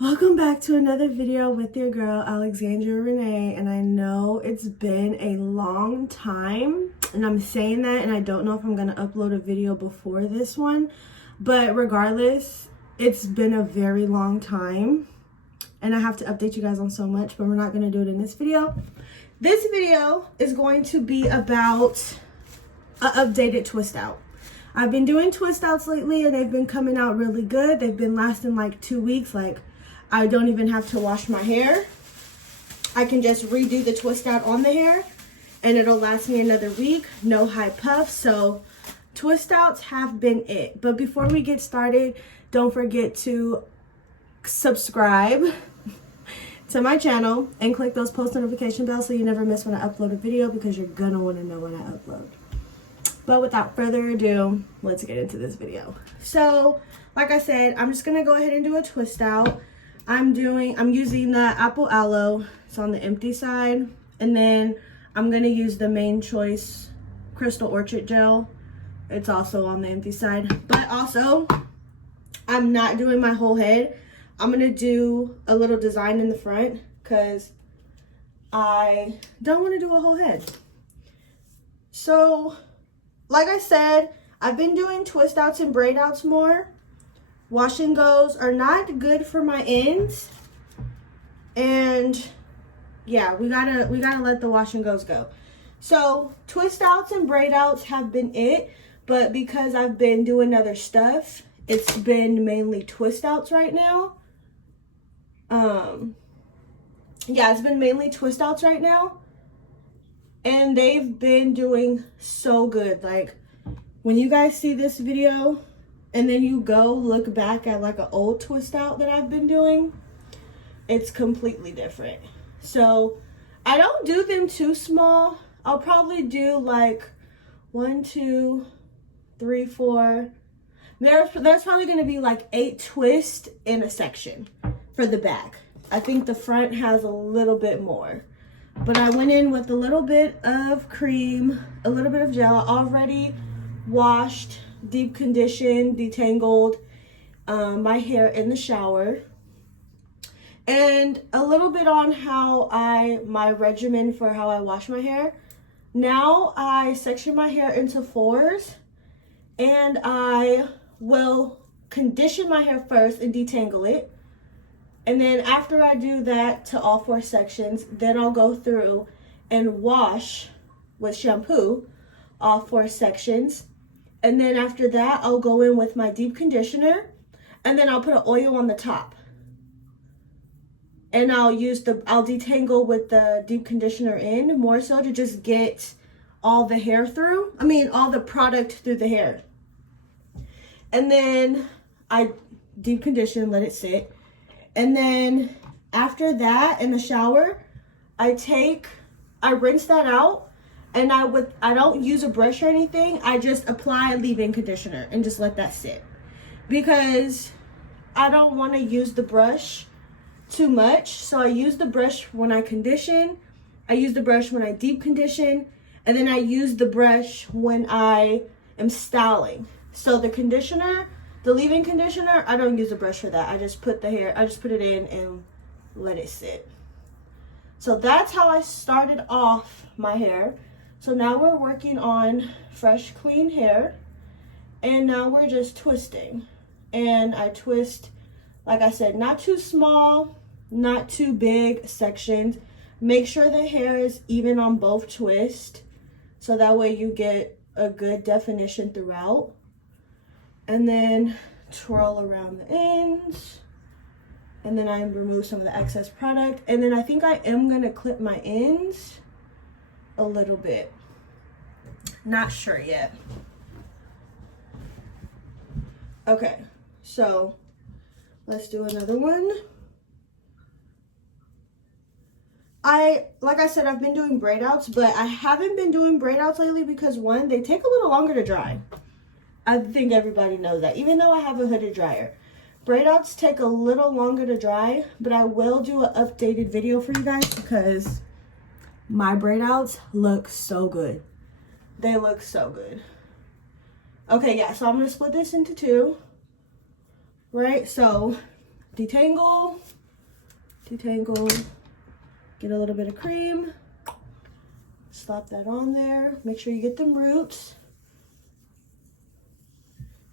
Welcome back to another video with your girl Alexandria Rena, and I know it's been a long time, and I'm saying that and I don't know if I'm gonna upload a video before this one, but regardless, it's been a very long time and I have to update you guys on so much, but we're not gonna do it in this video. This video is going to be about an updated twist out. I've been doing twist outs lately and they've been coming out really good. They've been lasting like 2 weeks. Like, I don't even have to wash my hair. I can just redo the twist out on the hair and it'll last me another week. No high puffs. So twist outs have been it. But before we get started, don't forget to subscribe to my channel and click those post notification bells so you never miss when I upload a video, because you're gonna want to know when I upload. But without further ado, let's get into this video. So like I said, I'm just gonna go ahead and do a twist out. I'm using the Apple Aloe. It's on the empty side. And then I'm gonna use the Main Choice Crystal Orchid Gel. It's also on the empty side. But also, I'm not doing my whole head. I'm gonna do a little design in the front because I don't wanna do a whole head. So, like I said, I've been doing twist outs and braid outs more. Wash and goes are not good for my ends, and yeah, we gotta let the wash and goes go. So twist outs and braid outs have been it, but because I've been doing other stuff, it's been mainly twist outs right now. Yeah, it's been mainly twist outs right now, and they've been doing so good. Like, when you guys see this video and then you go look back at like an old twist out that I've been doing, it's completely different. So I don't do them too small. I'll probably do like 1, 2, 3, 4. There's probably gonna be like 8 twists in a section for the back. I think the front has a little bit more. But I went in with a little bit of cream, a little bit of gel, already washed, deep conditioned, detangled my hair in the shower, and a little bit on my regimen for how I wash my hair. Now I section my hair into 4s, and I will condition my hair first and detangle it. And then after I do that to all 4 sections, then I'll go through and wash with shampoo all 4 sections. And then after that, I'll go in with my deep conditioner, and then I'll put an oil on the top. And I'll detangle with the deep conditioner in, more so to just get all the hair through. All the product through the hair. And then I deep condition, let it sit. And then after that, in the shower, I rinse that out. And I don't use a brush or anything. I just apply leave-in conditioner and just let that sit, because I don't want to use the brush too much. So I use the brush when I condition, I use the brush when I deep condition, and then I use the brush when I am styling. So the conditioner, the leave-in conditioner, I don't use a brush for that. I just put it in and let it sit. So that's how I started off my hair. So now we're working on fresh, clean hair, and now we're just twisting. And I twist, like I said, not too small, not too big sections. Make sure the hair is even on both twists, so that way you get a good definition throughout. And then twirl around the ends, and then I remove some of the excess product. And then I think I am gonna clip my ends a little bit. Not sure yet. Okay, so let's do another one. Like I said, I've been doing braid outs, but I haven't been doing braid outs lately because, one, they take a little longer to dry. I think everybody knows that, even though I have a hooded dryer. Braid outs take a little longer to dry, but I will do an updated video for you guys because my braid outs look so good. They look so good. Okay, yeah, so I'm gonna split this into two, right? So detangle, detangle, get a little bit of cream, slap that on there. Make sure you get them roots.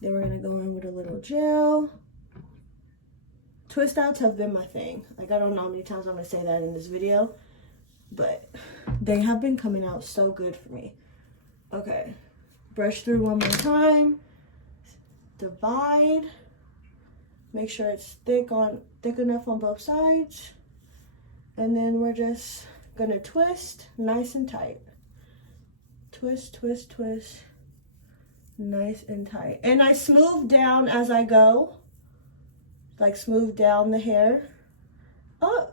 Then we're gonna go in with a little gel. Twist outs have been my thing. Like, I don't know how many times I'm gonna say that in this video, but they have been coming out so good for me. Okay, brush through one more time. Divide. Make sure it's thick enough on both sides. And then we're just gonna twist nice and tight. Twist, twist, twist. Nice and tight. And I smooth down as I go. Like, smooth down the hair. Oh,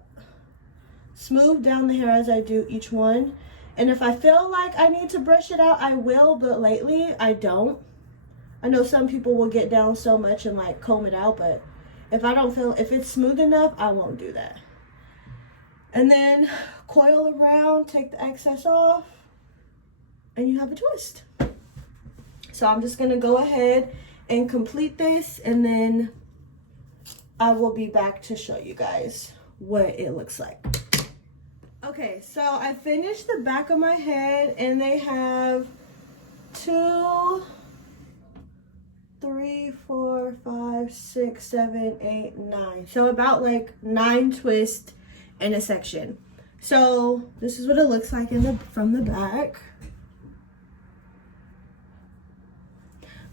smooth down the hair as I do each one. And if I feel like I need to brush it out, I will, but lately I don't. I know some people will get down so much and like comb it out, but if it's smooth enough, I won't do that. And then coil around, take the excess off, and you have a twist. So I'm just gonna go ahead and complete this, and then I will be back to show you guys what it looks like. Okay, so I finished the back of my head, and they have 2, 3, 4, 5, 6, 7, 8, 9. So about like 9 twists in a section. So this is what it looks like from the back.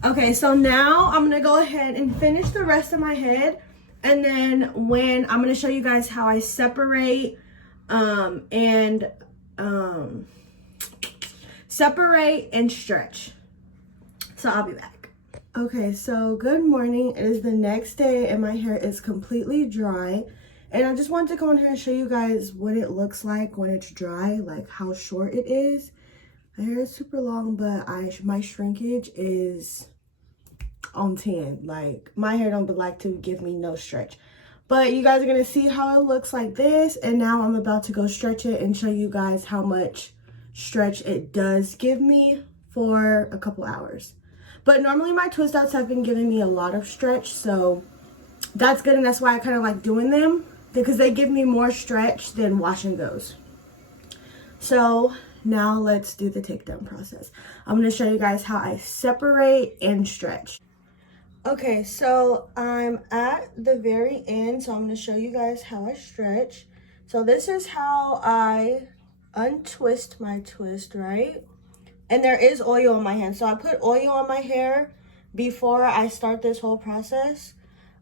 Okay, so now I'm gonna go ahead and finish the rest of my head, and then I'm gonna show you guys how I separate separate and stretch. So I'll be back. Okay, so good morning. It is the next day and my hair is completely dry. And I just wanted to come on here and show you guys what it looks like when it's dry, like how short it is. My hair is super long, but my shrinkage is on 10. Like, my hair don't like to give me no stretch. But you guys are going to see how it looks like this. And now I'm about to go stretch it and show you guys how much stretch it does give me for a couple hours. But normally my twist outs have been giving me a lot of stretch. So that's good. And that's why I kind of like doing them, because they give me more stretch than wash and goes. So now let's do the takedown process. I'm going to show you guys how I separate and stretch. Okay, so I'm at the very end, so I'm going to show you guys how I stretch. So this is how I untwist my twist, right? And there is oil on my hand. So I put oil on my hair before I start this whole process,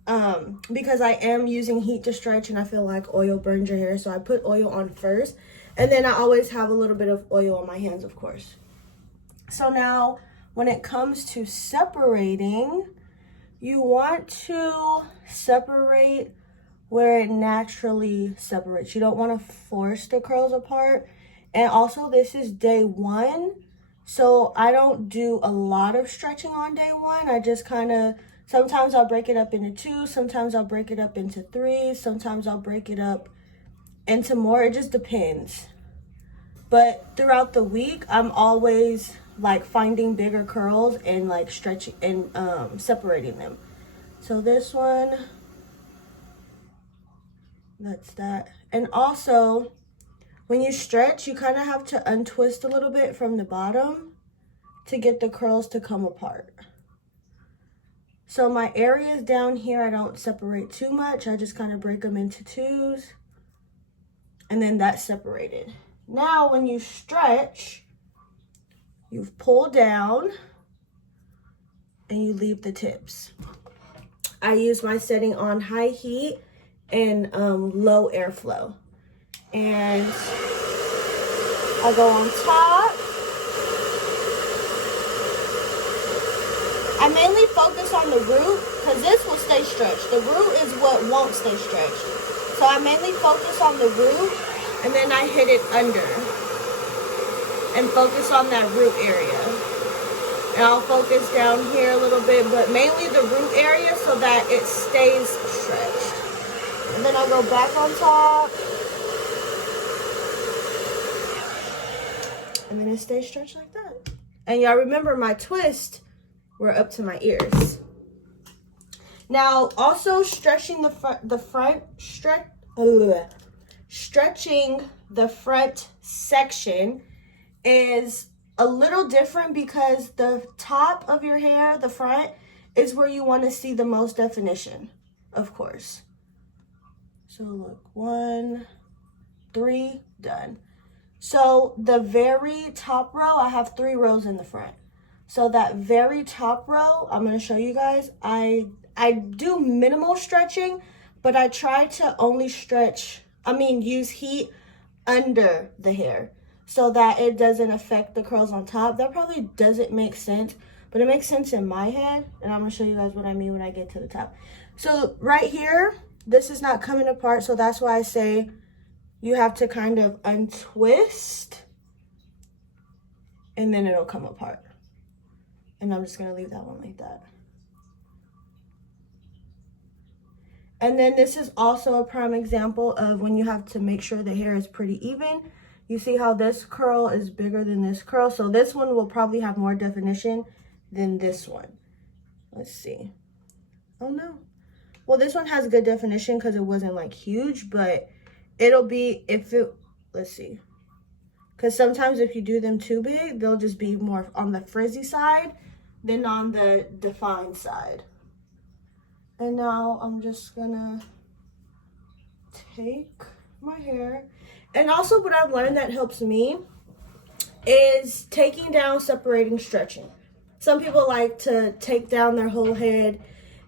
because I am using heat to stretch and I feel like oil burns your hair. So I put oil on first, and then I always have a little bit of oil on my hands, of course. So now when it comes to separating, you want to separate where it naturally separates. You don't want to force the curls apart. And also, this is day 1. So I don't do a lot of stretching on day 1. I just kind of, sometimes I'll break it up into 2. Sometimes I'll break it up into 3. Sometimes I'll break it up into more. It just depends. But throughout the week, I'm always like finding bigger curls and like stretching and separating them. So this one, that's that. And also, when you stretch, you kind of have to untwist a little bit from the bottom to get the curls to come apart. So my areas down here, I don't separate too much. I just kind of break them into 2s. And then that's separated. Now, when you stretch, you pull down and you leave the tips. I use my setting on high heat and low airflow. And I go on top. I mainly focus on the root because this will stay stretched. The root is what won't stay stretched. So I mainly focus on the root, and then I hit it under and focus on that root area. And I'll focus down here a little bit, but mainly the root area so that it stays stretched. And then I'll go back on top. And then it stays stretched like that. And y'all remember my twist were up to my ears. Now, also stretching stretching the front section is a little different because the top of your hair, the front, is where you want to see the most definition, of course. So look, 1, 3, done. So the very top row, I have 3 rows in the front. So that very top row, I'm going to show you guys. I do minimal stretching, but I try to only use heat under the hair so that it doesn't affect the curls on top. That probably doesn't make sense, but it makes sense in my head, and I'm going to show you guys what I mean when I get to the top. So right here, this is not coming apart, so that's why I say you have to kind of untwist, and then it'll come apart. And I'm just going to leave that one like that. And then this is also a prime example of when you have to make sure the hair is pretty even. You see how this curl is bigger than this curl? So this one will probably have more definition than this one. Let's see. Oh no. Well, this one has good definition because it wasn't like huge, but it'll be let's see. Because sometimes if you do them too big, they'll just be more on the frizzy side than on the defined side. And now I'm just gonna take my hair. And also what I've learned that helps me is taking down, separating, stretching. Some people like to take down their whole head,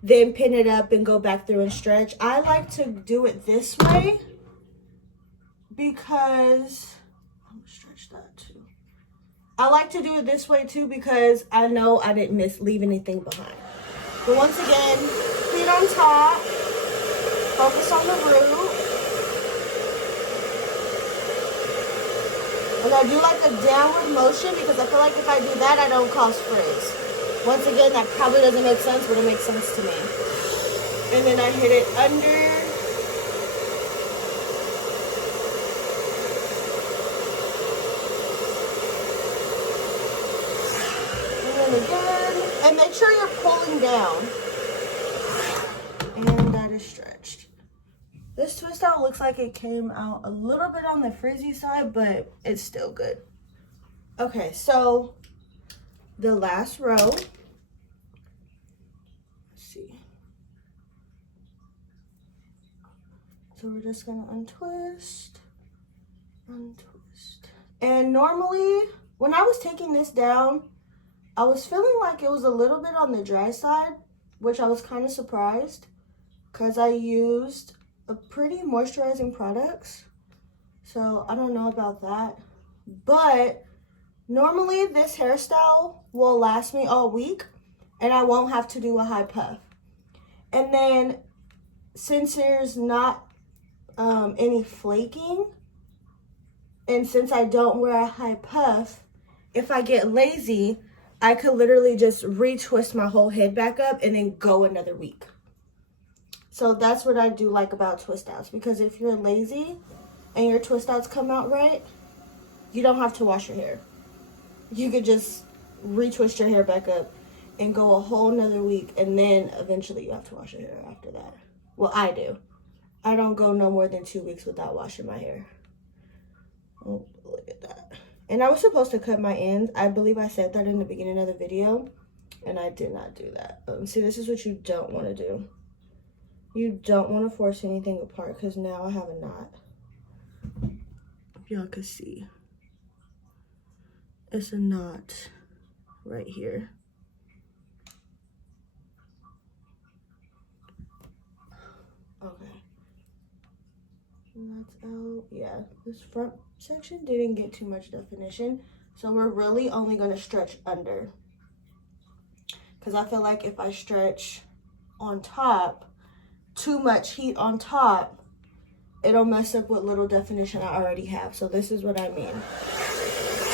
then pin it up and go back through and stretch. I like to do it this way because, I'm gonna stretch that too. I like to do it this way too because I know I didn't leave anything behind. But once again, feet on top, focus on the root. And I do like a downward motion because I feel like if I do that, I don't cause frizz. Once again, that probably doesn't make sense, but it makes sense to me. And then I hit it under. And then again. And make sure you're pulling down. And that is stretched. This twist out looks like it came out a little bit on the frizzy side, but it's still good. Okay, so the last row. Let's see. So we're just gonna untwist. And normally, when I was taking this down, I was feeling like it was a little bit on the dry side, which I was kind of surprised because I used a pretty moisturizing products. So I don't know about that. But normally this hairstyle will last me all week and I won't have to do a high puff. And then since there's not any flaking, and since I don't wear a high puff, if I get lazy, I could literally just retwist my whole head back up and then go another week. So that's what I do like about twist outs, because if you're lazy and your twist outs come out right, you don't have to wash your hair. You could just retwist your hair back up and go a whole nother week, and then eventually you have to wash your hair after that. Well, I do. I don't go no more than 2 weeks without washing my hair. Oh, look at that. And I was supposed to cut my ends. I believe I said that in the beginning of the video, and I did not do that. See, this is what you don't want to do. You don't want to force anything apart, because now I have a knot. If y'all could see. It's a knot right here. Okay. And that's out. Yeah, this front section didn't get too much definition, so we're really only going to stretch under, because I feel like if I stretch on top, too much heat on top, it'll mess up what little definition I already have. So this is what I mean.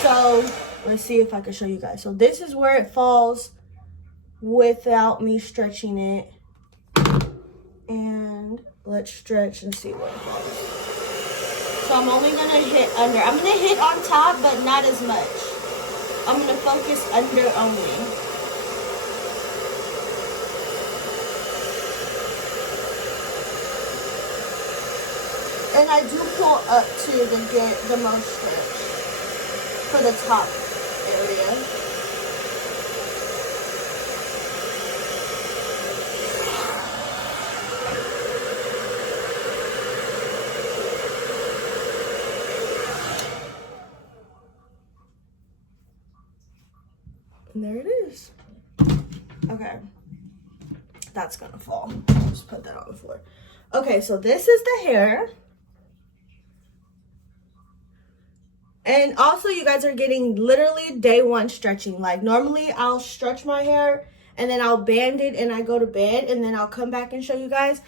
So let's see if I can show you guys. So this is where it falls without me stretching it, and let's stretch and see where it falls. So I'm only going to hit under. I'm going to hit on top, but not as much. I'm going to focus under only. And I do pull up too to get the most stretch for the top area. And there it is. Okay. That's gonna fall. Just put that on the floor. Okay, so this is the hair. And also you guys are getting literally day one stretching. Like normally I'll stretch my hair and then I'll band it and I go to bed and then I'll come back and show you guys.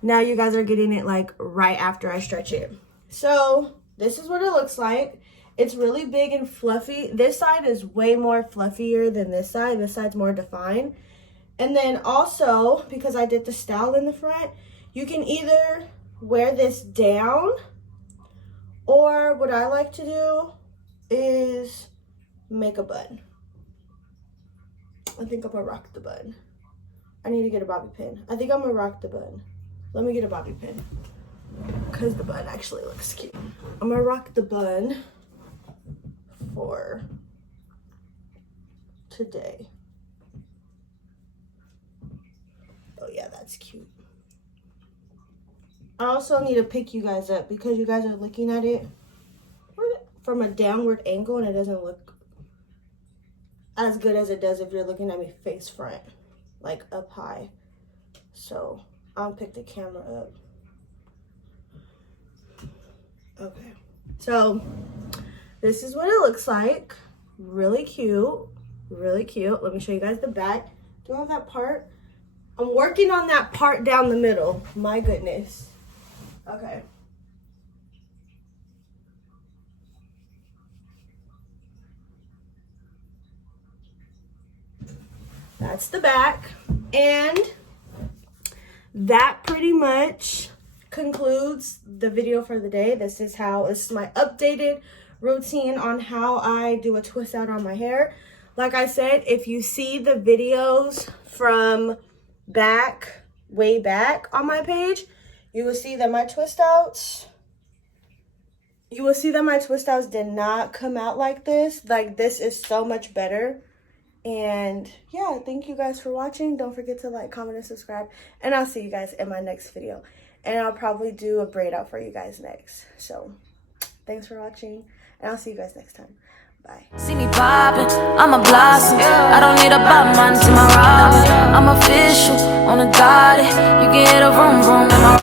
Now you guys are getting it like right after I stretch it. So this is what it looks like. It's really big and fluffy. This side is way more fluffier than this side. This side's more defined. And then also, because I did the style in the front, you can either wear this down, or what I like to do is make a bun. I think I'm gonna rock the bun. I need to get a bobby pin. I think I'm gonna rock the bun. Let me get a bobby pin, because the bun actually looks cute. I'm gonna rock the bun for today. Oh yeah, that's cute. I also need to pick you guys up because you guys are looking at it from a downward angle and it doesn't look as good as it does if you're looking at me face front, like up high. So I'll pick the camera up. Okay, so this is what it looks like. Really cute, really cute. Let me show you guys the back. Do I have that part? I'm working on that part down the middle. My goodness. Okay. That's the back. And that pretty much concludes the video for the day. This is my updated routine on how I do a twist out on my hair. Like I said, if you see the videos from way back on my page, you will see that my twist outs did not come out like this. Like, this is so much better. And yeah, thank you guys for watching. Don't forget to like, comment, and subscribe, and I'll see you guys in my next video. And I'll probably do a braid out for you guys next. So thanks for watching, and I'll see you guys next time. Bye. See me poppin', I'm a blossom. I don't need a bottom to my robin. I'm official on a dotted. You can hit a vroom vroom in my